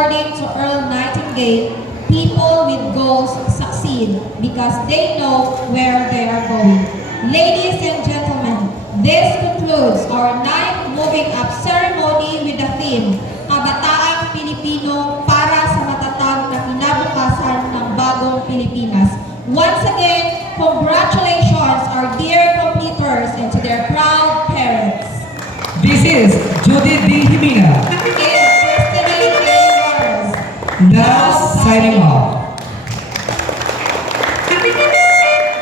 according to Earl Nightingale, people with goals succeed because they know where they are going. Ladies and gentlemen, this concludes our 9th Moving Up ceremony with the theme, Kabataang Pilipino para sa matatag na kinabukasan ng bagong Pilipinas. Once again, congratulations our dear completers and to their proud parents. This is Judith D. Jimena. And Christina J. Waters. Now signing off.